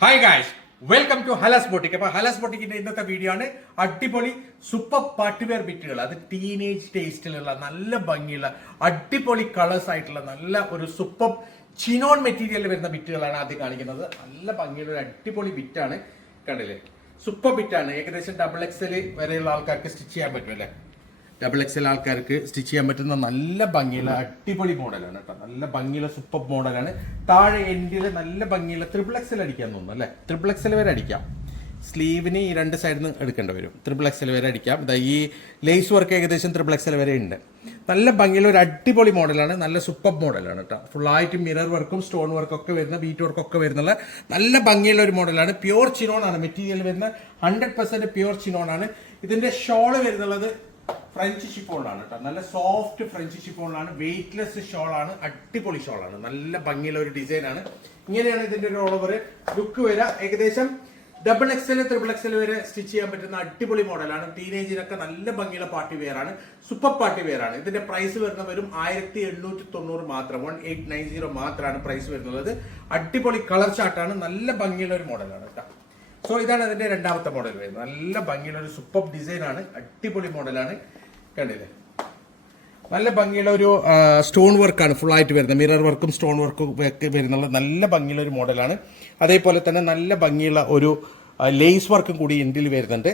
Hi guys welcome to Halas boutique അപ്പൊ ഹലാസ് ബോട്ടിക്കിന്റെ ഇന്നത്തെ video ആണ് അടിപൊളി സൂപ്പർ പാർട്ടിവെയർ ബിറ്റുകൾ അത് ടീനേജ് ടേസ്റ്റിലുള്ള നല്ല ഭംഗിയുള്ള അടിപൊളി കളേഴ്സ് ആയിട്ടുള്ള നല്ല ഒരു സൂപ്പർ ചിനോൺ മെറ്റീരിയലിൽ വരുന്ന ബിറ്റുകളാണ് ആദ്യം കാണിക്കുന്നത്. നല്ല ഭംഗിയുള്ള ഒരു അടിപൊളി ബിറ്റാണ് കണ്ടില്ലേ? സൂപ്പർ ബിറ്റാണ് ഏകദേശം ഡബിൾ എക്സൽ വരെയുള്ള ആൾക്കാർക്ക് സ്റ്റിച്ച് ചെയ്യാൻ പറ്റും അല്ലേ? ഡബിൾ എക്സൽ ആൾക്കാർക്ക് സ്റ്റിച്ച് ചെയ്യാൻ പറ്റുന്ന നല്ല ഭംഗിയുള്ള അടിപൊളി മോഡലാണ് കേട്ടോ. നല്ല ഭംഗിയുള്ള സൂപ്പർ മോഡലാണ്. താഴെ എൻഡിൽ നല്ല ഭംഗിയുള്ള ത്രിപ്പിൾ എക്സൽ അടിക്കാൻ തോന്നുന്നു അല്ലേ? ത്രിപ്പിൾ എക്സൽ വരെ അടിക്കാം. സ്ലീവിന് ഈ രണ്ട് സൈഡിൽ നിന്ന് എടുക്കേണ്ടി വരും. ത്രിപ്പിൾ എക്സൽ വരെ അടിക്കാം. ഇതാ ഈ ലേസ് വർക്ക് ഏകദേശം ത്രിപ്പിൾ എക്സൽ വരെ ഉണ്ട്. നല്ല ഭംഗിയുള്ള ഒരു അടിപൊളി മോഡലാണ്. നല്ല സൂപ്പർ മോഡലാണ് കേട്ടോ. ഫുള്ളായിട്ട് മിറർ വർക്കും സ്റ്റോൺ വർക്കും ഒക്കെ വരുന്ന ബീറ്റ് വർക്കും ഒക്കെ വരുന്നുള്ള നല്ല ഭംഗിയുള്ള ഒരു മോഡലാണ്. പ്യുവർ ചിനോൺ ആണ്. മെറ്റീരിയൽ വരുന്ന ഹൺഡ്രഡ് പെർസെന്റ് പ്യുവർ ചിനോൺ ആണ്. ഇതിന്റെ ഷോൾ വരുന്നുള്ളത് ഫ്രഞ്ച് ഷിഫോണിലാണ് കേട്ടോ നല്ല സോഫ്റ്റ് ഫ്രഞ്ച് ഷിഫോണിലാണ് വെയിറ്റ്ലെസ് ഷോളാണ് അടിപൊളി ആണ്. നല്ല ഭംഗിയുള്ള ഒരു ഡിസൈൻ ആണ്. ഇങ്ങനെയാണ് ഇതിന്റെ ഒരു ഓൾ ഓവർ ലുക്ക് വരിക ഏകദേശം ഡബിൾ എക്സൽ ത്രിബിൾ എക്സൽ വരെ സ്റ്റിച്ച് ചെയ്യാൻ പറ്റുന്ന അടിപൊളി മോഡലാണ് ടീനേജിനൊക്കെ നല്ല ഭംഗിയുള്ള പാർട്ടി വെയറാണ് ആണ്. സൂപ്പർ പാർട്ടി വെയറാണ് ആണ്. ഇതിന്റെ പ്രൈസ് വരുന്ന വരും ആയിരത്തി എണ്ണൂറ്റി തൊണ്ണൂറ് മാത്രം. വൺ എയ്റ്റ് നയൻ സീറോ മാത്രമാണ് പ്രൈസ് വരുന്നത്. അടിപൊളി കളർ ചാർട്ടാണ് നല്ല ഭംഗിയുള്ള ഒരു മോഡലാണ് കേട്ടോ സോ ഇതാണ് അതിന്റെ രണ്ടാമത്തെ മോഡൽ വരുന്നത്. നല്ല ഭംഗിയുള്ള ഒരു സൂപ്പർ ആണ്. അടിപൊളി മോഡലാണ് കണ്ടില്ലേ? നല്ല ഭംഗിയുള്ള ഒരു സ്റ്റോൺ വർക്കാണ് ഫുൾ ആയിട്ട് വരുന്നത്. മിറർ വർക്കും സ്റ്റോൺ വർക്കും ഒക്കെ വരുന്നുള്ള നല്ല ഭംഗിയുള്ള ഒരു മോഡലാണ് അതേപോലെ തന്നെ നല്ല ഭംഗിയുള്ള ഒരു ലേസ് വർക്കും കൂടി ഇന്ത്യയിൽ വരുന്നുണ്ട്.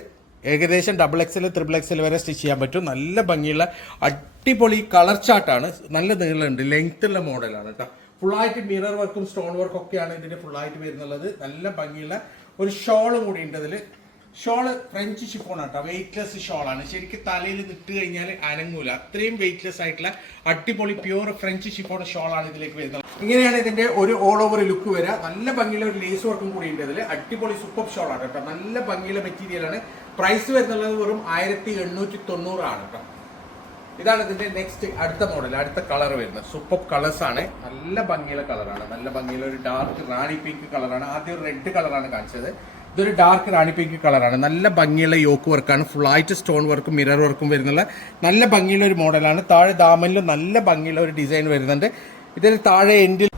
ഏകദേശം ഡബിൾ എക്സൽ ത്രിബിൾ എക്സൽ വരെ സ്റ്റിച്ച് ചെയ്യാൻ പറ്റും. നല്ല ഭംഗിയുള്ള അടിപൊളി കളർ ചാർട്ടാണ് നല്ല നീളമുണ്ട്. ലെങ്ത്തുള്ള മോഡലാണ് കേട്ടോ ഫുള്ളായിട്ട് മിറർ വർക്കും സ്റ്റോൺ വർക്കും ഒക്കെയാണ് ഇതിന്റെ ഫുള്ളായിട്ട് വരുന്നുള്ളത്. നല്ല ഭംഗിയുള്ള ഒരു ഷോളും കൂടി ഉണ്ട് ഇതിൽ ഷോൾ ഫ്രഞ്ച് ഷിഫോൺ ആട്ടോ. വെയിറ്റ്ലെസ് ഷോളാണ് ശരിക്കും തലയിൽ നിട്ട് കഴിഞ്ഞാൽ അനങ്ങൂല. അത്രയും വെയിറ്റ്ലെസ് ആയിട്ടുള്ള അടിപൊളി പ്യൂർ ഫ്രഞ്ച് ഷിഫോൺ ഷോളാണ് ഇതിലേക്ക് വരുന്നത്. ഇങ്ങനെയാണ് ഇതിന്റെ ഒരു ഓൾ ഓവർ ലുക്ക് വരിക നല്ല ഭംഗിയുള്ള ഒരു ലേസ് വർക്കും കൂടി ഉണ്ട് ഇതിൽ അടിപൊളി സൂപ്പർ ഷോളാണ് കേട്ടോ. നല്ല ഭംഗിയുള്ള മെറ്റീരിയലാണ് പ്രൈസ് വരുന്നുള്ളത് വെറും ആയിരത്തി എണ്ണൂറ്റി തൊണ്ണൂറാണ് കേട്ടോ. ഇതാണ് ഇതിന്റെ നെക്സ്റ്റ് അടുത്ത മോഡൽ അടുത്ത കളർ വരുന്നത്. സൂപ്പർ കളേഴ്സ് ആണ്. നല്ല ഭംഗിയുള്ള കളറാണ് നല്ല ഭംഗിയുള്ള ഒരു ഡാർക്ക് റാണി പിങ്ക് കളറാണ് ആദ്യം ഒരു റെഡ് കളറാണ് കാണിച്ചത്. ഇതൊരു ഡാർക്ക് റാണി പിങ്ക് കളറാണ് നല്ല ഭംഗിയുള്ള യോക്ക് വർക്കാണ് ഫുള്ളായിട്ട് സ്റ്റോൺ വർക്കും മിറർ വർക്കും വരുന്നുള്ള നല്ല ഭംഗിയുള്ള ഒരു മോഡലാണ് താഴെ ദാമനിലും നല്ല ഭംഗിയുള്ള ഒരു ഡിസൈൻ വരുന്നുണ്ട്. ഇതിന് താഴെ എൻഡിൽ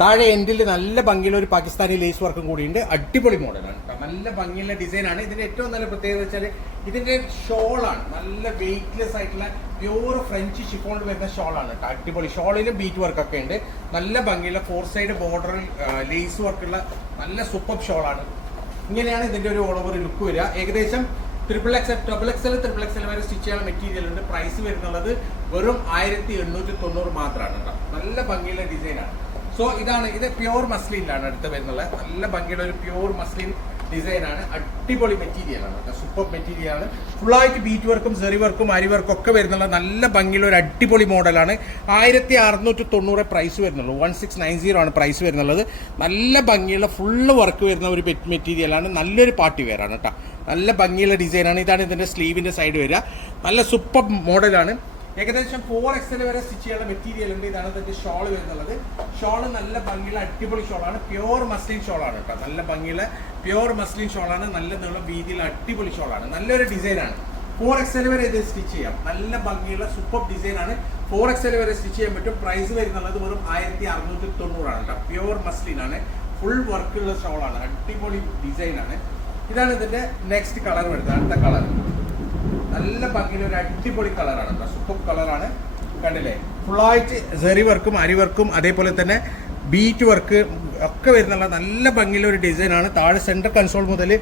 താഴെ എൻഡിൽ നല്ല ഭംഗിയുള്ള ഒരു പാകിസ്ഥാനി ലേസ് വർക്കും കൂടിയുണ്ട്. അടിപൊളി മോഡലാണ് നല്ല ഭംഗിയുള്ള ഡിസൈനാണ് ഇതിന്റെ ഏറ്റവും നല്ല പ്രത്യേകത വെച്ചാൽ ഇതിന്റെ ഷോളാണ് നല്ല വെയിറ്റ്ലെസ് ആയിട്ടുള്ള പ്യൂർ ഫ്രഞ്ച് ഷിഫോണിൽ വരുന്ന ഷോളാണ് കേട്ടോ അടിപൊളി. ഷോളിലും ബീറ്റ് വർക്ക് ഒക്കെ ഉണ്ട്. നല്ല ഭംഗിയുള്ള ഫോർ സൈഡ് ബോർഡറിൽ ലേസ് വർക്കുള്ള നല്ല സൂപ്പർ ഷോളാണ് ഇങ്ങനെയാണ് ഇതിന്റെ ഒരു ഓൾ ഓവർ ലുക്ക് വരിക. ഏകദേശം triple X triple XL triple XL വരെ സ്റ്റിച്ച് ചെയ്യാൻ മെറ്റീരിയൽ ഉണ്ട്. പ്രൈസ് വരുന്നുള്ളത് വെറും ആയിരത്തി എണ്ണൂറ്റി തൊണ്ണൂറ് മാത്രമാണ് കേട്ടോ നല്ല ഭംഗിയുള്ള ഡിസൈനാണ് സോ ഇതാണ് ഇത് പ്യൂർ മസ്ലിനിലാണ് അടുത്ത് വരുന്നത്. നല്ല ഭംഗിയുള്ള ഒരു പ്യൂർ മസ്ലിൻ ഡിസൈൻ ആണ് അടിപൊളി മെറ്റീരിയൽ ആണ് സൂപ്പർ മെറ്റീരിയൽ ആണ് ഫുള്ളായിട്ട് ബീറ്റ് വർക്കും സെറി വർക്കും അരി വർക്കും ഒക്കെ വരുന്നുള്ള നല്ല ഭംഗിയുള്ള ഒരു അടിപൊളി മോഡലാണ് ആയിരത്തി അറുന്നൂറ്റി തൊണ്ണൂറ് പ്രൈസ് വരുന്നുള്ളൂ. വൺ സിക്സ് നയൻ സീറോ ആണ് പ്രൈസ് വരുന്നുള്ളത്. നല്ല ഭംഗിയുള്ള ഫുള്ള് വർക്ക് വരുന്ന ഒരു മെറ്റീരിയലാണ് നല്ലൊരു പാർട്ടി ആണ് കേട്ടോ നല്ല ഭംഗിയുള്ള ഡിസൈനാണ് ഇതാണ് ഇതിന്റെ സ്ലീവിന്റെ സൈഡ് വരിക. നല്ല സൂപ്പർ മോഡലാണ് ഏകദേശം ഫോർ എക്സൽ വരെ സ്റ്റിച്ച് ചെയ്യുന്ന മെറ്റീരിയൽ ഉണ്ട്. ഇതാണ് ഇതിന്റെ ഷോൾ വരുന്നുള്ളത്. ഷോൾ നല്ല ഭംഗിയുള്ള അടിപൊളി ഷോളാണ് പ്യുവർ മസ്ലിൻ ഷോളാണ് കേട്ടോ. നല്ല ഭംഗിയുള്ള പ്യുവർ മസ്ലിൻ ഷോളാണ് നല്ല നീളം വീതിയുള്ള അടിപൊളി ഷോളാണ് നല്ലൊരു ഡിസൈനാണ് ഫോർ എക്സൽ വരെ ഇത് സ്റ്റിച്ച് ചെയ്യാം. നല്ല ഭംഗിയുള്ള സൂപ്പർ ഡിസൈനാണ് ഫോർ എക്സൽ വരെ സ്റ്റിച്ച് ചെയ്യാൻ പറ്റും. പ്രൈസ് വരുന്നുള്ളത് വെറും ആയിരത്തി അറുന്നൂറ്റി തൊണ്ണൂറാണ് കേട്ടോ. പ്യുവർ മസ്ലിൻ ആണ്. ഫുൾ വർക്കുള്ള ഷോളാണ് അടിപൊളി ഡിസൈനാണ് ഇതാണ് ഇതിന്റെ നെക്സ്റ്റ് കളർ വരുന്നത്. അടുത്ത കളർ നല്ല ഭംഗിയുള്ള ഒരു അടിപൊളി കളറാണ് സൂപ്പർ കളറാണ്. കണ്ടില്ലേ? ഫുള്ളായിട്ട് സെറി വർക്കും അരി വർക്കും അതേപോലെ തന്നെ ബീറ്റ് വർക്ക് ഒക്കെ വരുന്നുള്ള നല്ല ഭംഗിയുള്ള ഒരു ഡിസൈനാണ് താഴെ സെൻട്രൽ കൺസോൾ മുതൽ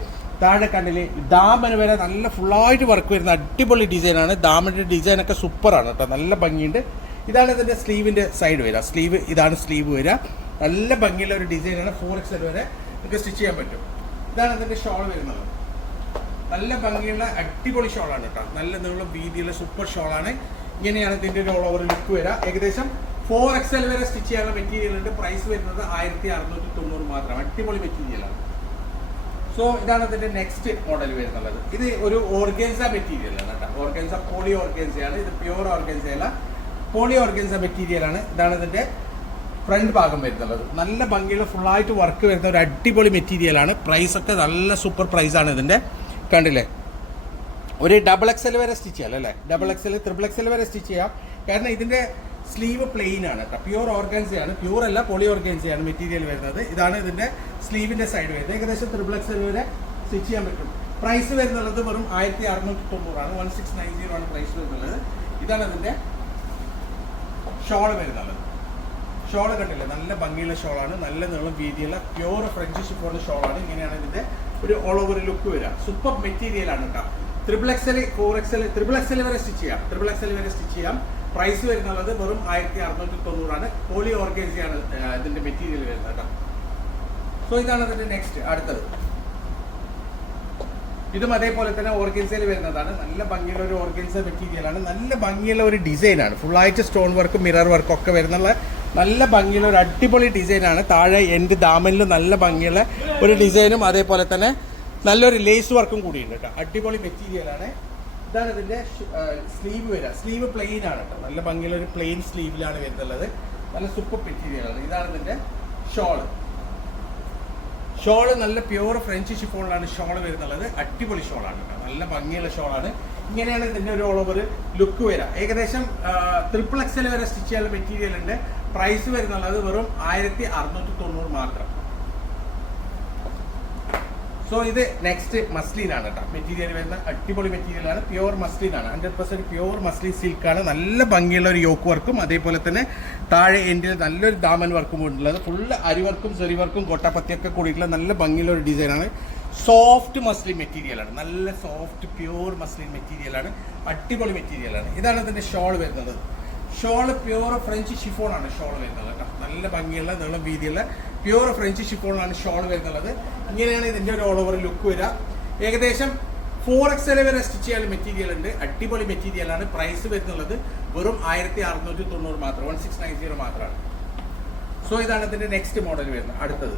താഴെ കണ്ടില്ലേ ദാമന് വരെ നല്ല ഫുള്ളായിട്ട് വർക്ക് വരുന്ന അടിപൊളി ഡിസൈനാണ് ഡാമിന്റെ ഡിസൈനൊക്കെ സൂപ്പറാണ് കേട്ടോ. നല്ല ഭംഗിയുണ്ട്. ഇതാണ് ഇതിന്റെ സ്ലീവിന്റെ സൈഡ് വരിക. സ്ലീവ് ഇതാണ് സ്ലീവ് വരിക. നല്ല ഭംഗിയുള്ള ഒരു ഡിസൈനാണ് ഫോർ എക്സൽ വരെ നിങ്ങൾക്ക് സ്റ്റിച്ച് ചെയ്യാൻ പറ്റും. ഇതാണ് ഇതിന്റെ ഷോൾ വരുന്നത്. നല്ല ഭംഗിയുള്ള അടിപൊളി ഷോളാണ് കേട്ടോ. നല്ല നീളം വീതിയുള്ള സൂപ്പർ ഷോളാണ് ഇങ്ങനെയാണ് ഇതിന്റെ ഒരു ഓൾ ഓവർ ലുക്ക് വരിക. ഏകദേശം ഫോർ എക്സൽ വരെ സ്റ്റിച്ച് ചെയ്യാനുള്ള മെറ്റീരിയൽ ഉണ്ട്. പ്രൈസ് വരുന്നത് ആയിരത്തി അറുന്നൂറ്റി തൊണ്ണൂറ് മാത്രം. അടിപൊളി മെറ്റീരിയലാണ് സോ ഇതാണ് ഇതിന്റെ നെക്സ്റ്റ് മോഡൽ വരുന്നുള്ളത്. ഇത് ഒരു ഓർഗൻസ മെറ്റീരിയൽ ആണ് കേട്ടോ. ഓർഗൻസ പോളി ഓർഗൻസയാണ് ഇത് പ്യുവർ ഓർഗൻസ അല്ല. പോളി ഓർഗൻസ മെറ്റീരിയലാണ് ഇതാണ് ഇതിന്റെ ഫ്രണ്ട് ഭാഗം വരുന്നുള്ളത്. നല്ല ഭംഗിയുള്ള ഫുള്ളായിട്ട് വർക്ക് വരുന്ന ഒരു അടിപൊളി മെറ്റീരിയലാണ് പ്രൈസൊക്കെ നല്ല സൂപ്പർ പ്രൈസാണ് ഇതിന്റെ കണ്ടില്ലേ? ഒരു ഡബിൾ എക്സൽ വരെ സ്റ്റിച്ച് ചെയ്യാം അല്ലേ? ഡബിൾ എക്സൽ ത്രിബിൾ എക്സൽ വരെ സ്റ്റിച്ച് ചെയ്യാം. കാരണം ഇതിന്റെ സ്ലീവ് പ്ലെയിൻ ആണ് കേട്ടോ പ്യൂർ ഓർഗൻസയാണ് പ്യൂർ അല്ല പോളി ഓർഗൻസയാണ് മെറ്റീരിയൽ വരുന്നത്. ഇതാണ് ഇതിന്റെ സ്ലീവിന്റെ സൈഡ് വരുന്നത്. ഏകദേശം ത്രിപ്ലക്സ് വരെ സ്റ്റിച്ച് ചെയ്യാൻ പറ്റും. പ്രൈസ് വരുന്നുള്ളത് വെറും ആയിരത്തി അറുന്നൂറ്റി തൊണ്ണൂറാണ് വൺ സിക്സ് നയൻ സീറോ ആണ് പ്രൈസ് വരുന്നത്. ഇതാണ് ഇതിന്റെ ഷോൾ വരുന്നത്. ഷോൾ കണ്ടില്ലേ? നല്ല ഭംഗിയുള്ള ഷോളാണ്. നല്ല നീളം വീതിയുള്ള പ്യൂർ ഫ്രഞ്ച് ഷിഫോൺ ഷോളാണ്. ഇങ്ങനെയാണ് ഇതിന്റെ ഒരു ഓൾ ഓവർ ലുക്ക് വരാം. സൂപ്പർ മെറ്റീരിയൽ ആണ് കേട്ടോ triple XL four XL triple XL വരെ സ്റ്റിച്ച് ചെയ്യാം. ട്രിപ്പിൾ എക്സൽ വരെ സ്റ്റിച്ച് ചെയ്യാം. പ്രൈസ് വരുന്നത് വെറും ആയിരത്തി അറുന്നൂറ്റി തൊണ്ണൂറാണ് പോളി ഓർഗേസിയാണ് ഇതിന്റെ മെറ്റീരിയൽ വരുന്നത് കേട്ടോ സോ ഇതാണ് അതിന്റെ നെക്സ്റ്റ് അടുത്തത്. ഇതും അതേപോലെ തന്നെ ഓർഗൻസയിൽ വരുന്നതാണ്. നല്ല ഭംഗിയുള്ള ഒരു ഓർഗൻസ മെറ്റീരിയലാണ് നല്ല ഭംഗിയുള്ള ഒരു ഡിസൈനാണ് ആയിട്ട് സ്റ്റോൺ വർക്കും മിറർ വർക്കും ഒക്കെ വരുന്നുള്ള നല്ല ഭംഗിയുള്ള ഒരു അടിപൊളി ഡിസൈനാണ് താഴെ എന്റെ ദാമനിൽ നല്ല ഭംഗിയുള്ള ഒരു ഡിസൈനും അതേപോലെ തന്നെ നല്ലൊരു ലേസ് വർക്കും കൂടിയുണ്ട് കേട്ടോ. അടിപൊളി മെറ്റീരിയലാണ് ഇതാണ് ഇതിന്റെ സ്ലീവ് വരിക. സ്ലീവ് പ്ലെയിൻ ആണ് കേട്ടോ. നല്ല ഭംഗിയുള്ള ഒരു പ്ലെയിൻ സ്ലീവിലാണ് വരുന്നുള്ളത്. നല്ല സൂപ്പർ മെറ്റീരിയലാണ് ഇതാണ് ഇതിന്റെ ഷോൾ ഷോൾ നല്ല പ്യുവർ ഫ്രഞ്ച് ഷിഫോണിലാണ് ഷോൾ വരുന്നുള്ളത്. അടിപൊളി ഷോളാണ് നല്ല ഭംഗിയുള്ള ഷോളാണ്. ഇങ്ങനെയാണ് ഇതിന്റെ ഒരു ഓൾ ഓവർ ലുക്ക് വരിക. ഏകദേശം ട്രിപ്പിൾ എക്സൽ വരെ സ്റ്റിച്ച് ചെയ്യാനുള്ള മെറ്റീരിയൽ ഉണ്ട്. പ്രൈസ് വരുന്നുള്ളത് വെറും ആയിരത്തി അറുന്നൂറ്റി തൊണ്ണൂറ് മാത്രം. സോ ഇത് നെക്സ്റ്റ് മസ്ലിനാണ് കേട്ടോ മെറ്റീരിയൽ വരുന്ന അടിപൊളി മെറ്റീരിയലാണ് പ്യുവർ മസ്ലിൻ ആണ്. Hundred percent pure muslin silk ആണ്. നല്ല ഭംഗിയുള്ള ഒരു യോക്ക് വർക്കും അതേപോലെ തന്നെ താഴെ എൻഡിൽ നല്ലൊരു ദാമൻ വർക്കും ഉള്ളത് ഫുള്ള് അരി വർക്കും സെറി വർക്കും കൊട്ടാപ്പത്തിയൊക്കെ കൂടിയിട്ടുള്ള നല്ല ഭംഗിയുള്ള ഒരു ഡിസൈനാണ് സോഫ്റ്റ് മസ്ലിൻ മെറ്റീരിയലാണ് നല്ല സോഫ്റ്റ് പ്യുവർ മസ്ലിൻ മെറ്റീരിയലാണ് അടിപൊളി മെറ്റീരിയലാണ് ഇതാണ് ഇതിന്റെ ഷോൾ വരുന്നത്. ഷോൾ പ്യൂർ ഫ്രഞ്ച് ഷിഫോൺ ആണ് ഷോൾ വരുന്നത് കേട്ടോ. നല്ല ഭംഗിയുള്ള നീളം വീതിയുള്ള പ്യൂർ ഫ്രഞ്ച് ഷിഫോണാണ് ഷോൾ വരുന്നത്. ഇങ്ങനെയാണ് ഇതിന്റെ ഒരു ഓൾ ഓവർ ലുക്ക് വരിക. ഏകദേശം ഫോർ എക്സ് വരെ സ്റ്റിച്ച് ചെയ്യാൻ മെറ്റീരിയൽ ഉണ്ട്. അടിപൊളി മെറ്റീരിയലാണ് പ്രൈസ് വരുന്നുള്ളത് വെറും ആയിരത്തി അറുന്നൂറ്റി തൊണ്ണൂറ് മാത്രം വൺ സിക്സ് നയൻ സീറോ മാത്രമാണ്. സോ ഇതാണ് ഇതിന്റെ നെക്സ്റ്റ് മോഡൽ വരുന്നത്. അടുത്തത്.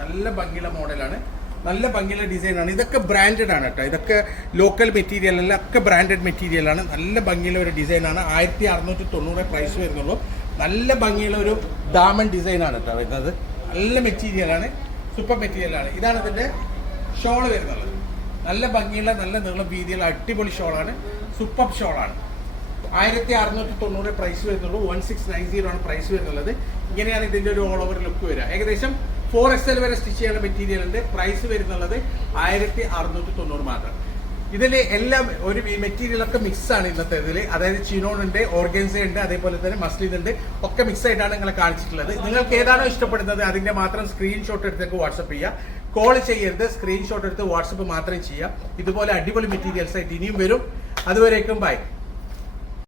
നല്ല ഭംഗിയുള്ള മോഡലാണ് നല്ല ഭംഗിയുള്ള ഡിസൈൻ ആണ്. ഇതൊക്കെ ബ്രാൻഡഡ് ആണ് കേട്ടോ. ഇതൊക്കെ ലോക്കൽ മെറ്റീരിയൽ അല്ല ഒക്കെ ബ്രാൻഡഡ് മെറ്റീരിയൽ ആണ്. നല്ല ഭംഗിയുള്ള ഒരു ഡിസൈൻ ആണ്. ആയിരത്തി അറുന്നൂറ്റി തൊണ്ണൂറ് പ്രൈസ് വരുന്നുള്ളൂ. നല്ല ഭംഗിയുള്ള ഒരു ഡാമൻ ഡിസൈൻ ആണ് കേട്ടോ വരുന്നത്. നല്ല മെറ്റീരിയൽ ആണ്. സൂപ്പർ മെറ്റീരിയൽ ആണ്. ഇതാണ് ഇതിന്റെ ഷോൾ വരുന്നത്. നല്ല ഭംഗിയുള്ള നല്ല നീളം വീതിയുള്ള അടിപൊളി ഷോളാണ് സൂപ്പർ ഷോളാണ് ആയിരത്തി അറുന്നൂറ്റി തൊണ്ണൂറ് പ്രൈസ് വരുന്നുള്ളൂ. വൺ സിക്സ് നയൻ സീറോ ആണ് പ്രൈസ് വരുന്നുള്ളത്. ഇങ്ങനെയാണ് ഇതിന്റെ ഒരു ഓൾ ഓവർ ലുക്ക് വരിക. ഏകദേശം ഫോർ എക്സ് എൽ വരെ സ്റ്റിച്ച് ചെയ്യുന്ന മെറ്റീരിയൽ ഉണ്ട്. പ്രൈസ് വരുന്നുള്ളത് ആയിരത്തി അറുന്നൂറ്റി തൊണ്ണൂറ് മാത്രം. ഇതിൽ എല്ലാം ഒരു മെറ്റീരിയലൊക്കെ മിക്സാണ് ഇന്നത്തെ ഇതിൽ അതായത് ചിനോൺ ഉണ്ട് ഓർഗൻസ ഉണ്ട് അതേപോലെ തന്നെ മസ്ലിൻ ഉണ്ട്. ഒക്കെ മിക്സ് ആയിട്ടാണ് നിങ്ങളെ കാണിച്ചിട്ടുള്ളത്. നിങ്ങൾക്ക് ഏതാണോ ഇഷ്ടപ്പെടുന്നത് അതിന്റെ മാത്രം സ്ക്രീൻഷോട്ട് എടുത്തേക്ക് വാട്സപ്പ് ചെയ്യുക കോൾ ചെയ്യരുത്. സ്ക്രീൻഷോട്ട് എടുത്ത് വാട്സപ്പ് മാത്രം ചെയ്യാം. ഇതുപോലെ അടിപൊളി മെറ്റീരിയൽസ് ആയിട്ട് ഇനിയും വരും. അതുവരേക്കും ബൈ